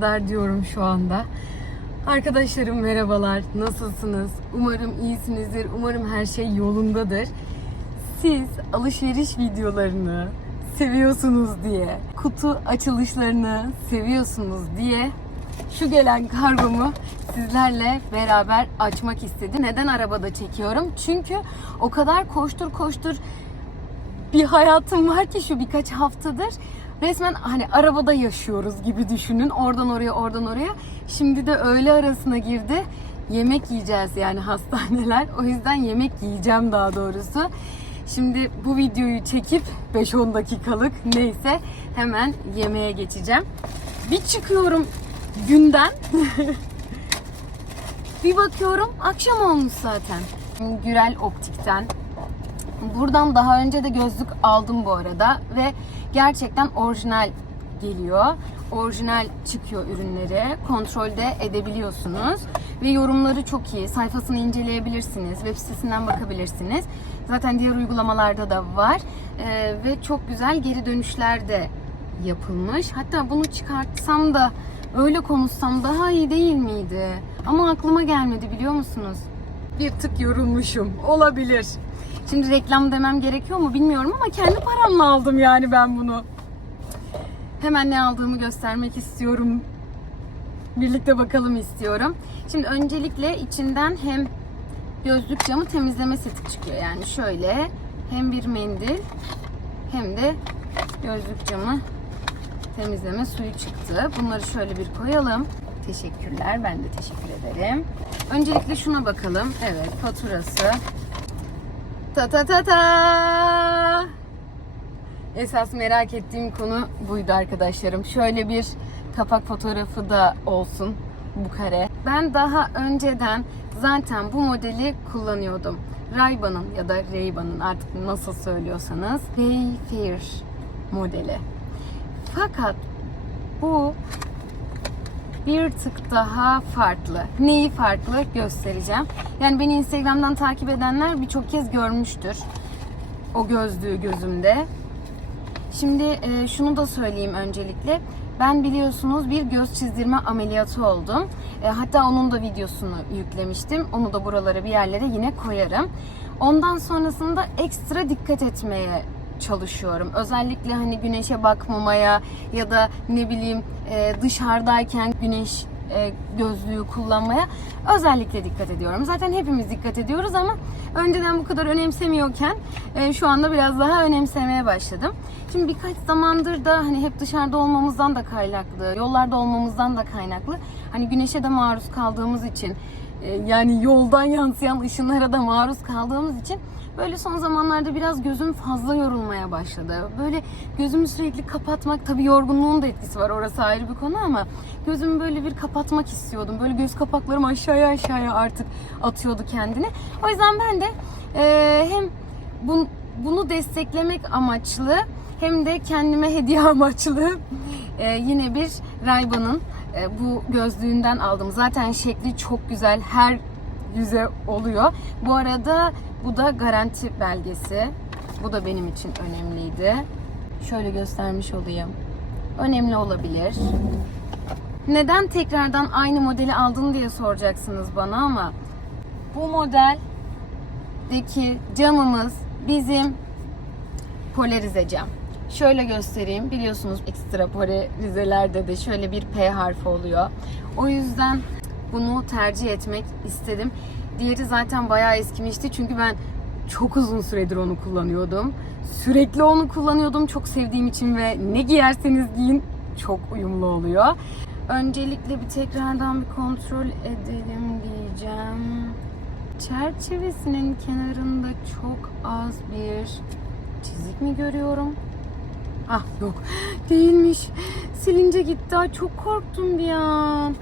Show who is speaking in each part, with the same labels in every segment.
Speaker 1: kadar diyorum şu anda. Arkadaşlarım merhabalar. Nasılsınız? Umarım iyisinizdir. Umarım her şey yolundadır. Siz alışveriş videolarını seviyorsunuz diye, kutu açılışlarını seviyorsunuz diye şu gelen kargomu sizlerle beraber açmak istedim. Neden arabada çekiyorum? Çünkü o kadar koştur koştur bir hayatım var ki şu birkaç haftadır resmen hani arabada yaşıyoruz gibi düşünün. Oradan oraya, oradan oraya. Şimdi de öğle arasına girdi. Yemek yiyeceğiz yani hastaneler. O yüzden yemek yiyeceğim daha doğrusu. Şimdi bu videoyu çekip 5-10 dakikalık neyse hemen yemeğe geçeceğim. Bir çıkıyorum günden. bir bakıyorum akşam olmuş zaten. Gürel Optik'ten Buradan daha önce de gözlük aldım bu arada ve gerçekten orijinal geliyor. Orijinal çıkıyor ürünleri. Kontrolde edebiliyorsunuz. Ve yorumları çok iyi. Sayfasını inceleyebilirsiniz. Web sitesinden bakabilirsiniz. Zaten diğer uygulamalarda da var. Ee, ve çok güzel geri dönüşler de yapılmış. Hatta bunu çıkartsam da öyle konuşsam daha iyi değil miydi? Ama aklıma gelmedi biliyor musunuz? Bir tık yorulmuşum. Olabilir. Şimdi reklam demem gerekiyor mu bilmiyorum ama kendi paramla aldım yani ben bunu. Hemen ne aldığımı göstermek istiyorum. Birlikte bakalım istiyorum. Şimdi öncelikle içinden hem gözlük camı temizleme seti çıkıyor. Yani şöyle hem bir mendil hem de gözlük camı temizleme suyu çıktı. Bunları şöyle bir koyalım. Teşekkürler. Ben de teşekkür ederim. Öncelikle şuna bakalım. Evet faturası. Ta ta ta ta. Esas merak ettiğim konu buydu arkadaşlarım. Şöyle bir kapak fotoğrafı da olsun bu kare. Ben daha önceden zaten bu modeli kullanıyordum. Ray-Ban'ın ya da Ray-Ban'ın artık nasıl söylüyorsanız Wayfair modeli. Fakat bu bir tık daha farklı. Neyi farklı göstereceğim. Yani beni Instagram'dan takip edenler birçok kez görmüştür. O gözlüğü gözümde. Şimdi e, şunu da söyleyeyim öncelikle. Ben biliyorsunuz bir göz çizdirme ameliyatı oldum. E, hatta onun da videosunu yüklemiştim. Onu da buralara bir yerlere yine koyarım. Ondan sonrasında ekstra dikkat etmeye çalışıyorum. Özellikle hani güneşe bakmamaya ya da ne bileyim e, dışarıdayken güneş e, gözlüğü kullanmaya özellikle dikkat ediyorum. Zaten hepimiz dikkat ediyoruz ama önceden bu kadar önemsemiyorken e, şu anda biraz daha önemsemeye başladım. Şimdi birkaç zamandır da hani hep dışarıda olmamızdan da kaynaklı, yollarda olmamızdan da kaynaklı. Hani güneşe de maruz kaldığımız için yani yoldan yansıyan ışınlara da maruz kaldığımız için böyle son zamanlarda biraz gözüm fazla yorulmaya başladı. Böyle gözümü sürekli kapatmak tabii yorgunluğun da etkisi var orası ayrı bir konu ama gözümü böyle bir kapatmak istiyordum. Böyle göz kapaklarım aşağıya aşağıya artık atıyordu kendini. O yüzden ben de e, hem bu, bunu desteklemek amaçlı hem de kendime hediye amaçlı e, yine bir Ray-Ban'ın e, bu gözlüğünden aldım. Zaten şekli çok güzel. Her yüze oluyor. Bu arada bu da garanti belgesi. Bu da benim için önemliydi. Şöyle göstermiş olayım. Önemli olabilir. Neden tekrardan aynı modeli aldın diye soracaksınız bana ama bu modeldeki camımız bizim polarize cam. Şöyle göstereyim. Biliyorsunuz ekstra polarizelerde de şöyle bir P harfi oluyor. O yüzden bunu tercih etmek istedim. Diğeri zaten bayağı eskimişti çünkü ben çok uzun süredir onu kullanıyordum. Sürekli onu kullanıyordum çok sevdiğim için ve ne giyerseniz giyin çok uyumlu oluyor. Öncelikle bir tekrardan bir kontrol edelim diyeceğim. Çerçevesinin kenarında çok az bir çizik mi görüyorum? Ah yok değilmiş. Silince gitti. Ay, çok korktum bir an.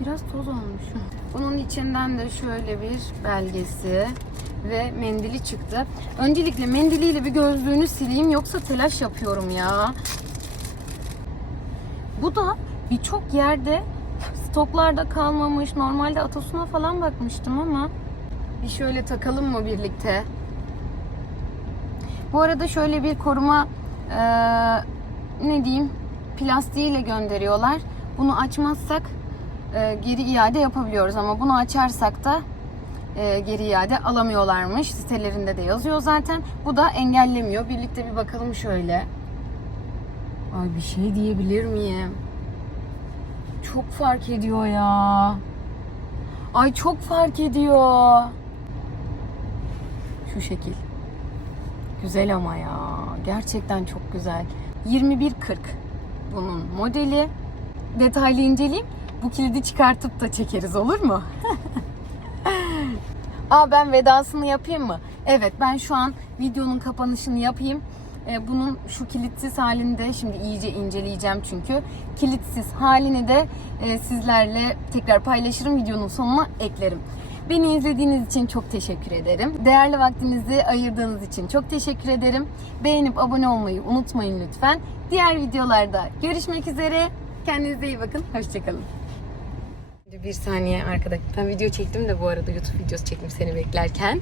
Speaker 1: Biraz toz olmuş. Bunun içinden de şöyle bir belgesi ve mendili çıktı. Öncelikle mendiliyle bir gözlüğünü sileyim yoksa telaş yapıyorum ya. Bu da birçok yerde stoklarda kalmamış. Normalde Atosuna falan bakmıştım ama bir şöyle takalım mı birlikte? Bu arada şöyle bir koruma eee, ne diyeyim plastiğiyle gönderiyorlar. Bunu açmazsak e, geri iade yapabiliyoruz ama bunu açarsak da e, geri iade alamıyorlarmış. Sitelerinde de yazıyor zaten. Bu da engellemiyor. Birlikte bir bakalım şöyle. Ay bir şey diyebilir miyim? Çok fark ediyor ya. Ay çok fark ediyor. Şu şekil. Güzel ama ya. Gerçekten çok güzel. 21.40 bunun modeli. Detaylı inceleyeyim. Bu kilidi çıkartıp da çekeriz olur mu? Aa ben vedasını yapayım mı? Evet ben şu an videonun kapanışını yapayım. Ee, bunun şu kilitsiz halini de şimdi iyice inceleyeceğim çünkü. Kilitsiz halini de e, sizlerle tekrar paylaşırım. Videonun sonuna eklerim. Beni izlediğiniz için çok teşekkür ederim. Değerli vaktinizi ayırdığınız için çok teşekkür ederim. Beğenip abone olmayı unutmayın lütfen. Diğer videolarda görüşmek üzere. Kendinize iyi bakın. Hoşçakalın. Bir saniye arkadaş. Ben video çektim de bu arada YouTube videosu çektim seni beklerken.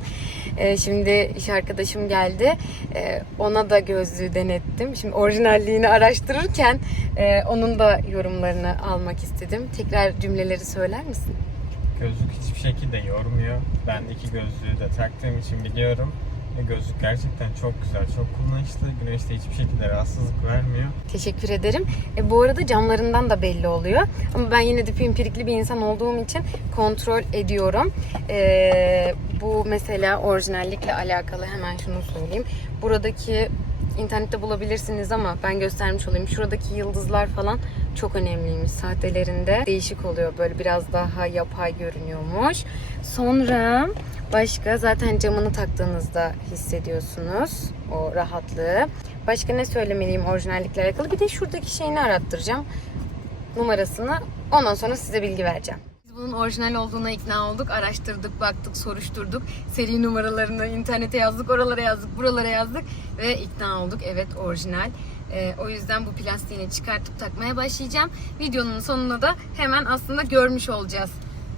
Speaker 1: Ee, şimdi iş arkadaşım geldi. Ee, ona da gözlüğü denettim. Şimdi orijinalliğini araştırırken e, onun da yorumlarını almak istedim. Tekrar cümleleri söyler misin?
Speaker 2: Gözlük hiçbir şekilde yormuyor. Ben iki gözlüğü de taktığım için biliyorum. Ve gözlük gerçekten çok güzel, çok kullanışlı. Güneşte hiçbir şekilde rahatsızlık vermiyor.
Speaker 1: Teşekkür ederim. E, bu arada camlarından da belli oluyor. Ama ben yine de pimpirikli bir insan olduğum için kontrol ediyorum. E, bu mesela orijinallikle alakalı hemen şunu söyleyeyim. Buradaki internette bulabilirsiniz ama ben göstermiş olayım. Şuradaki yıldızlar falan çok önemliymiş sahtelerinde. Değişik oluyor. Böyle biraz daha yapay görünüyormuş. Sonra başka zaten camını taktığınızda hissediyorsunuz o rahatlığı. Başka ne söylemeliyim orijinallikle alakalı? Bir de şuradaki şeyini arattıracağım. Numarasını. Ondan sonra size bilgi vereceğim. Biz bunun orijinal olduğuna ikna olduk. Araştırdık, baktık, soruşturduk. Seri numaralarını internete yazdık, oralara yazdık, buralara yazdık ve ikna olduk. Evet orijinal. Ee, o yüzden bu plastiğini çıkartıp takmaya başlayacağım. Videonun sonunda da hemen aslında görmüş olacağız.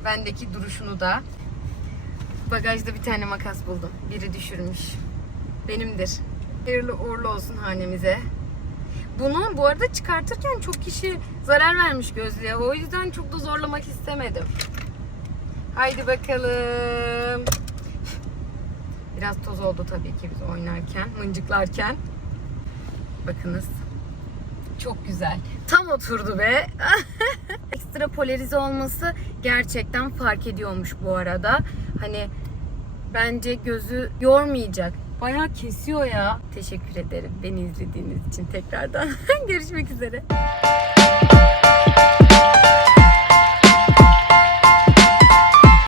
Speaker 1: Bendeki duruşunu da. Bagajda bir tane makas buldum. Biri düşürmüş. Benimdir. Hayırlı uğurlu olsun hanemize. Bunu bu arada çıkartırken çok kişi zarar vermiş gözlüğe. O yüzden çok da zorlamak istemedim. Haydi bakalım. Biraz toz oldu tabii ki biz oynarken, mıncıklarken. Bakınız. Çok güzel. Tam oturdu be. Ekstra polarize olması gerçekten fark ediyormuş bu arada. Hani bence gözü yormayacak. Bayağı kesiyor ya. Teşekkür ederim beni izlediğiniz için tekrardan. Görüşmek üzere.